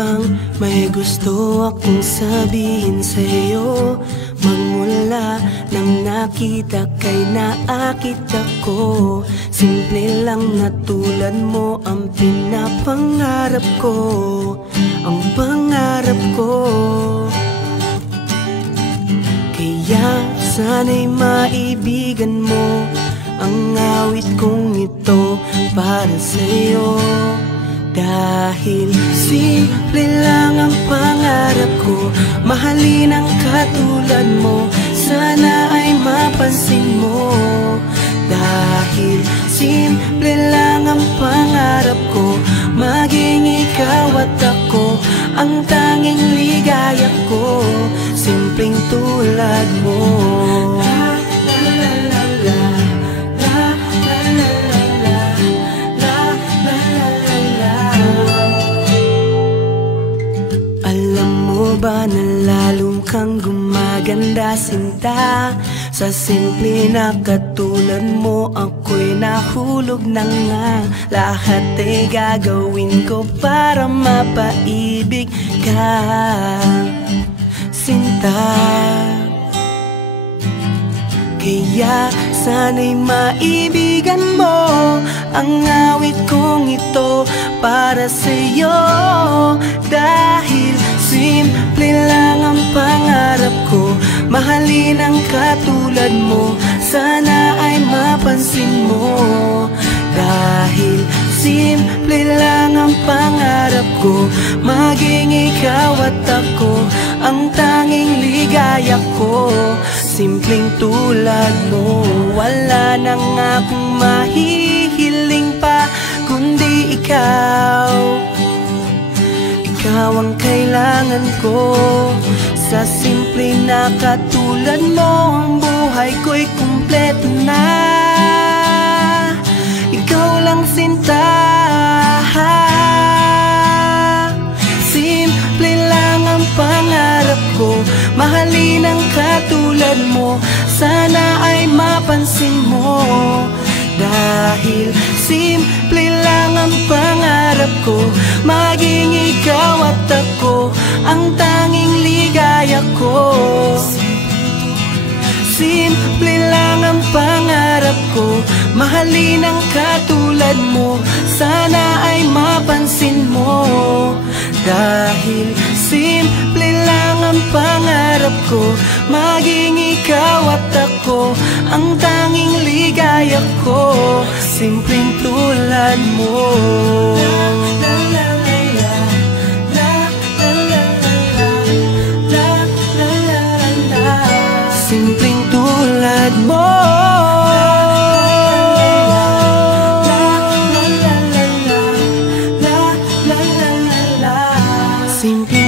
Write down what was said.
bang may gusto akong sabihin sa'yo? Magmula nang nakita kay naakit ako. Simple lang na tulad mo ang pinapangarap ko, ang pangarap ko. Kaya sana'y maibigan mo ang awit kong ito para sa'yo. Dahil simple lang ang pangarap ko, mahalin ang katulad mo, sana ay mapansin mo. Dahil simple lang ang pangarap ko, maging ikaw at ako ang tanging ligaya ko, simpleng tulad mo. Ba na lalong kang gumaganda, sinta? Sa simple na katulad mo, ako'y nahulog na nga. Lahat ay gagawin ko para mapaibig ka, sinta. Kaya sana'y maibigan mo ang awit kong ito para sa'yo. Dahil simple lang ang pangarap ko, mahalin ang katulad mo, sana ay mapansin mo. Dahil simple lang ang pangarap ko, maging ikaw at ako ang tanging ligaya ko, simpleng tulad mo. Wala nang akong mahihiling pa kundi ikaw. Ikaw ang kailangan ko. Sa simple na katulad mo, ang buhay ko'y kumpleto na. Ikaw lang, sinta. Simple lang ang pangarap ko, mahalin ang katulad mo, sana ay mapansin mo. Dahil simple lang ang pangarap ko, maging ikaw at ako ang tanging ligaya ko. Simple lang ang pangarap ko, mahalin ang katulad mo, sana ay mapansin mo. Dahil simple lang ang pangarap ko, maging ikaw at ako ang tanging ligaya ko, simpleng tulad mo. Simpleng tulad mo. Simple